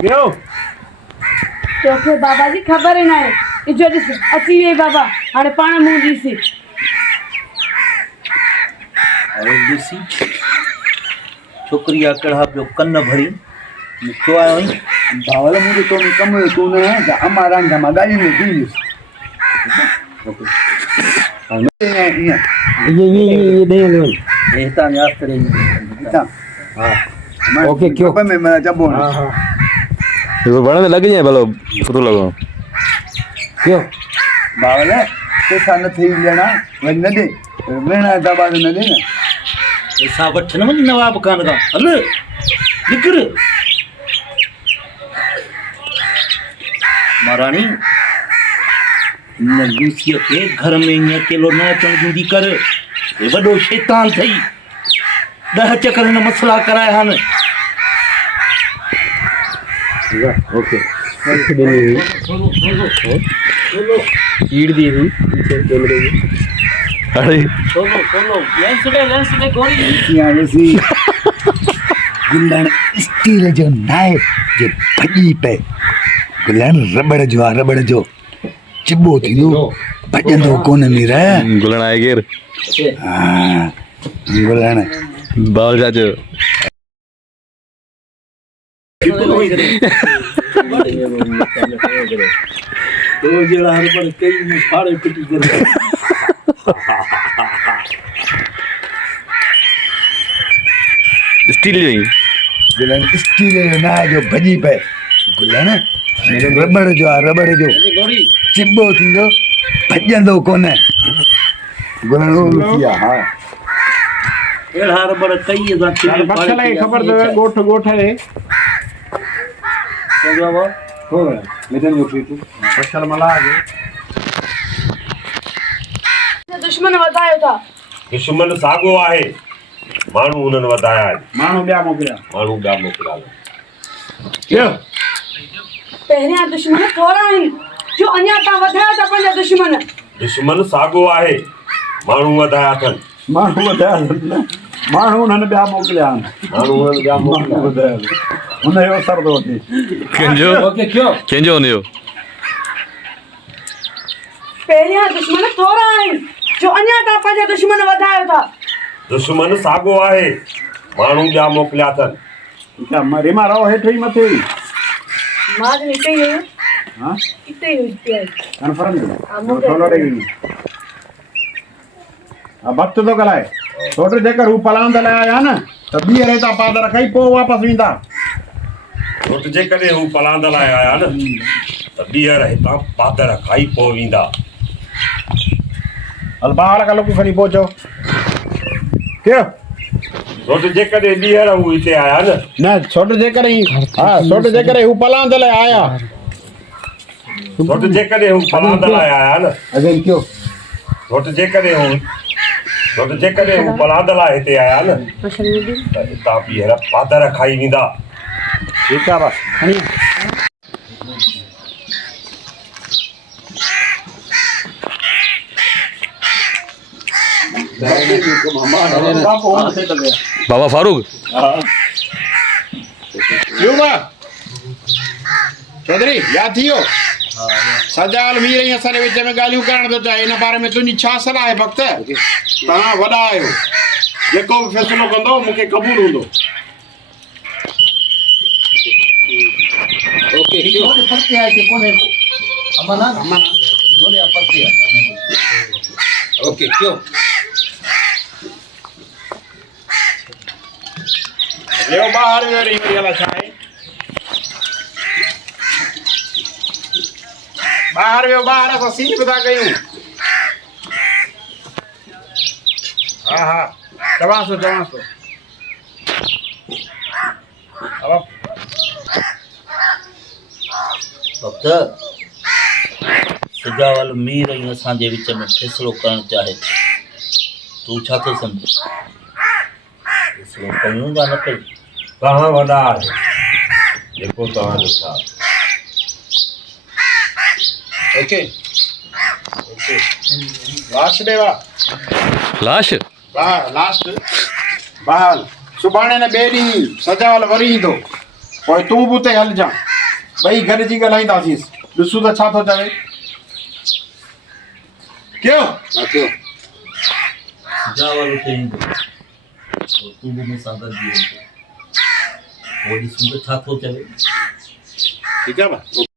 क्यों तोखे बाबा जी खबर न आहे इजो ॾिस अची वई बाबा हाणे पाण मूं ॾिसी अरे ॾिसी छोकिरी आहे कड़ा पियो कन भरी छो आयो आहीं भावल मुझे तो कम तू न हमारा गाड़ी में प्लीज ये नहीं हितां न्यास करे ओके क्यों में मैं जब हाँ हाँ वो बड़ा में लग जाए भलो पतो लगो क्यों भावल पैसा न थी लेना वही न दे लेना दबा न दे ना पैसा वठ न वञ नवाब खान खां हल निकिर महाराणी हिन लूसीअ खे घर में ईअं अकेलो न अचणु ॾींदी कर हे वॾो शैतान थई 10 चकर हिन मसला कराया आहिनि ओके ईड़ दी थी पीछे कैमरे में अरे सोलो लेंस दे गोरी यहाँ वैसी गुल्लन स्टील जो नाए जो भजी पे गुल्लन रबड़ जो चिबो थी दो भजंदो कोन मीरा गुलन आए गेर हाँ गुल्लन बाल जाचो तो जड़ा हर पर कई में फाड़े पिटी कर स्टील नहीं गुल्लन स्टील जो नाए जो भजी पे गुल्लन रबड़ जो गोरी चिबो थी दो भजंदो कोन गुल्लन किया हाँ एड़ा रबड़ कई दा बच्चा लगे खबर दे गोठ है चलो हो गया लेकिन वो पीछे बच्चा मला आगे दुश्मन वधायो था दुश्मन साॻियो आहे माण्हू उन्हनि वधाया आहिनि मानो ब्या मोकलिया माण्हू ॿिया मोकिलिया क्यों पहिरियां दुश्मन थोरा आहिनि जो अञा तव्हां वधायो था पंहिंजा दुश्मन दुश्मन साॻियो आहे माण्हू वधाया अथनि मानो बताया मानो उन्होंने ब्या मोकलिया माण्हू उन्हनि ॿिया मोकिलिया उन्हें वो सर दो थी कंजो ओके क्यों कंजो हुनजो पहिरियां दुश्मन थोरा आहिनि जो अञा तव्हां पंहिंजा दुश्मन वधायो था दुश्मन साॻियो आहे माण्हू ॿिया मोकिलिया अथनि क्या मरे मारो हेठो ही मथे मां त हिते ई हुयो हां हिते ई हुई कन्फर्म हाँ, मुझे- थोड़ा रहेगी अब वक्त तो गलाए छोटे जेकर ऊ पलांद लाया ना तो बी रहता पादर कई पो वापस विंदा छो त जेकॾहिं हू पलांद लाइ आया न त ॿीहर हितां पादर खाई पोइ वेंदा हल बाहर का लोग खनी पहुंचो क्यों छो त जेकॾहिं ॿीहर हू हिते आया न ना छोटे जेकर ही हां छोटे जेकर ऊ पलांद लाए आया छो त जेकॾहिं हू पलांद लाइ आया न अगेन क्यों छो त जेकॾहिं हू पलांद लाइ हिते आया न त हितां ॿीहर पादर खाई वेंदा ठीक है बस खनी बाबा फारूक युवा चौधरी याद थियो सजाल वीर ही असां विच में ॻाल्हियूं करण थो चाहे इन बारे में तुंहिंजी छा सलाह आहे भक्त तव्हां वॾा आहियो जेको बि फ़ैसिलो कंदो मूंखे क़बूल हूंदो ओके क्यों पत्ते आए के कोने को अमना जोड़े पत्ते ओके क्यों यो बाहर में रही मेरी वाला छाए बाहर असां सीन बता कयूं हाँ चवां सो अब भक्त सजावल मीर ऐं असांजे विच में फ़ैसिलो करणु चाहे तूं छा थो सम्झी फ़ैसिलो कयूं या न कयूं तव्हां वॾा आहियो जेको तव्हांजो छा ओके लास्ट देवा लाश लास्ट बहाल सुभाणे ने ॿिए ॾींहुं सजावल वरी ईंदो पोइ तूं बि उते हलिजां, ॿई गॾिजी ॻाल्हाईंदासीं, ॾिसूं त छा थो चवे। कयो जा वारो चईंदो पोइ तूं बि मूंसां गॾिजी वञिजे, पोइ ॾिसूं त छा थो चवे। ठीकु आहे भाउ।